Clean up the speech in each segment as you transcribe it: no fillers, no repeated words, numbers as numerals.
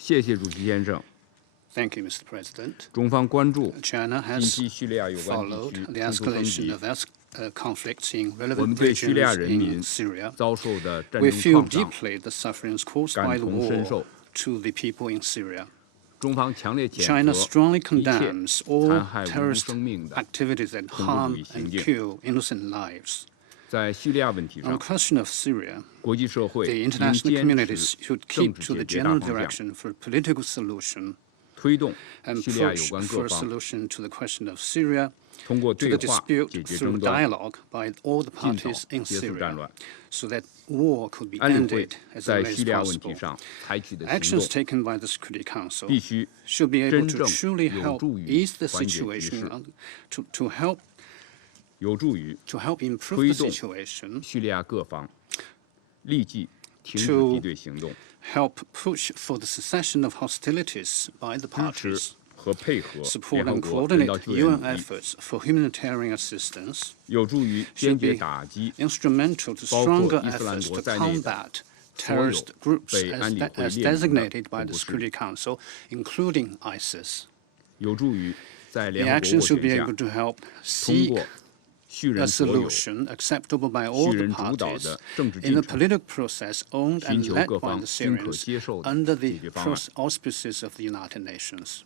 谢谢主席先生。 Thank you, Mr. President. 中方关注 China 近 has 期叙利亚有关地 followed 区 the 冲突升 escalation 级， of conflicts in 我们 relevant 对叙利亚 regions 人民 in Syria. 遭受的战 We 争 feel 创伤 deeply the sufferings caused 感 by the 同身 war 受。 to the people in Syria. 中方强烈谴 China 责 strongly 一切 condemns all 残害无辜 terrorist 生命的 activities that 恐怖主 harm 义行 and 径。 kill innocent lives. 在叙利亚问题 On 上 the，question of Syria, 国际社会 the 应 international 坚 communities 持 should 政 keep 治 to the 解决大 general 方向， direction for a political solution 推动 and 叙利亚有 push 关 for 各 a 方 solution to the question of Syria 通过 to 对 the 话 dispute 解决 through 争端， dialogue by all the 尽早 parties in 结束战 Syria 乱。 so that war could be 安理会 ended as 在 early 叙 as 利亚问题 possible. 上采取的行 Actions 动 taken by the Security Council 必须 should be able 真 to 正 truly 有 help 助于 ease the 缓解局 situation, 势， to 有助于 help improve 推 the 动 situation, 叙利亚各方立即停止 To 敌对行动， help push for the cessation of hostilities by the 支持 parties, 和配合 support 联合 and 国人道 coordinate 救援 UN 努力， efforts for humanitarian assistance, 有助于坚 should 决 be 打击 instrumental to 包括 stronger 伊斯兰 efforts 国 to 在内的 combat terrorist groups 被安理会 as 列明的 designated by 恐 the 怖势力， Security Council, including ISIS. 有助于在 The 联合国 action 斡 should be 旋下 able to help 通 seek 过叙 a 人所有、 solution acceptable by 叙 all the 人主导 parties 的政治 in the 进程， political process owned 寻 and 求 led 各 by 方 the 均可 Syrians 接受的 under 解 the 决方案。 auspices of the United Nations.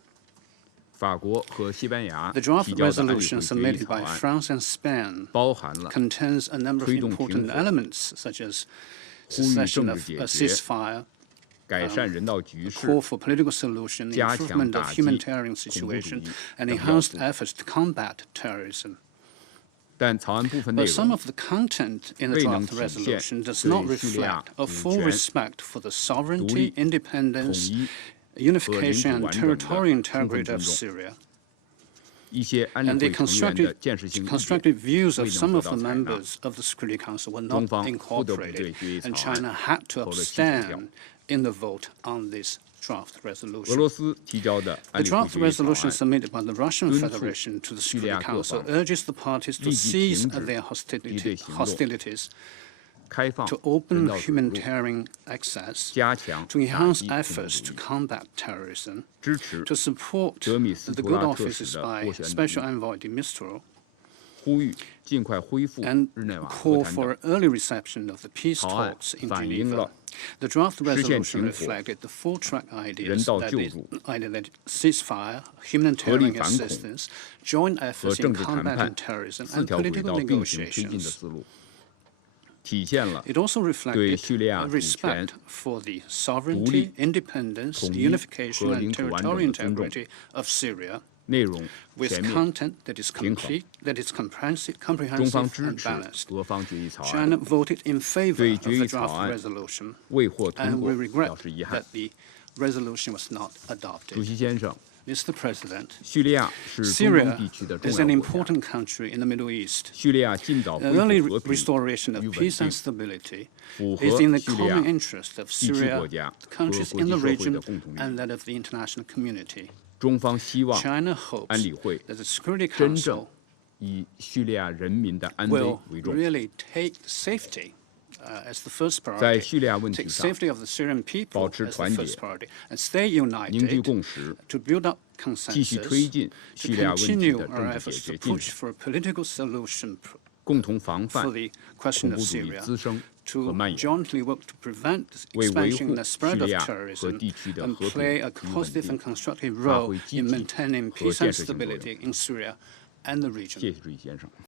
法国和西班牙 The draft 提交的安理会 resolution 决议 submitted 草 by 案 France and Spain 包含了 contains a number of 推动 important 停火、 elements, such as 呼吁 cessation 政 of 治 a 解决、 ceasefire, 改善人道局势、 call for political solution, 加强 improvement 打 of 击 humanitarian 恐怖主 situation, 义 and 等要 enhanced 素。 efforts to combat terrorism. 但草案部分内 But some 容 of the content in the 未能 draft 体现 resolution does 对 not 叙利亚 reflect a 主 full 权、 respect for the 独 sovereignty, 立、统 independence, 一 unification, 和领土完 and 整的 territorial 充分 integrity 尊 of 重。 Syria. 一些安理 And the 会成员的 constructive, 建设性意见 constructive views 未 of 能 some 得 of 到 the 采纳， members of the Security Council were 中 not 方不得不对 incorporated, 决议 and 草案 China had to 投了70票。 abstain in the vote on this draft 俄 resolution. 罗斯提交的 The 安理会 draft 决议草 resolution 案 submitted by the Russian 敦促 Federation to the 叙利亚 Security 各 Council 方 urges the parties to 立即 cease 停止 their 敌对行动， hostilities, 开放 to 人 open 道水路， humanitarian access, 加强 to 打 enhance 击恐怖 efforts 主 to 义， combat terrorism, 支持 to support 德米斯 the 图 good 拉特使 offices 的 by 斡旋努 Special 力， Envoy de Mistral, 呼吁尽快恢复 and 日内瓦和 call 谈 for 等。 early reception of the peace 草案 talks in 反映 Geneva. 了 The draft 实现 resolution 停火、 reflected the full-track 人 ideas 道 that 救 is 助、 either that ceasefire, 合 humanitarian 理反恐 assistance, joint 和 efforts 政 in 治谈 combating 判 terrorism, 四 and 条轨 political 道并行推进的 negotiations. 思路，体现了 It also 对 reflected 叙利亚 a 主权、 respect for the 独 sovereignty, 立、 independence, 统一 unification, 和 and 领土完整 territorial 的尊重， integrity of Syria, 内容 with 全面。 content that is 平衡。 complete, that is 中 comprehensive 方支 and 持 balanced. 俄方决议草案 China voted in favor 对 of 决 the 议草 draft 案 resolution, 未获通 and 过 we regret 表示遗憾 that。the resolution was not 主 adopted. 席先生， Mr. President, 叙利亚是中东 Syria 地区的重 is 要 an 国家。 important country in the Middle East. 叙利亚尽早 The 恢 early 复和平 restoration 与 of 稳 peace 定 and，stability 符 is 合 in the 叙利亚 common interest of 地区 Syria, 国家和 countries 国 in 际 the 社会 region, 的共同意 and 义。 that of the international community. 中方希望 China hopes 安理会 that the Security 真正 Council 以叙利亚人民的安危 will 为重， really take safety as the first 在 priority, 叙利亚问题 take 上 safety of the Syrian people 保持 as the 团结， first priority, and stay 凝聚 united 共识， to build up 继续推 consensus, 进 to 叙利亚问题 continue 的 our 政治 efforts 解 to 决进 push 程， for a political solution 共同防范 for the 恐 question 怖 of 主义 Syria, 滋生和 to 蔓延， jointly work to prevent the 为维 expansion 护 and the 叙 spread 利 of 亚和 terrorism, 地区的 and 和 play 平 a 与稳 positive 定 and。constructive 发 role 挥积 in 极 maintaining 和 peace 建 and 设性作用。 stability in Syria and the region. 谢谢主席先生。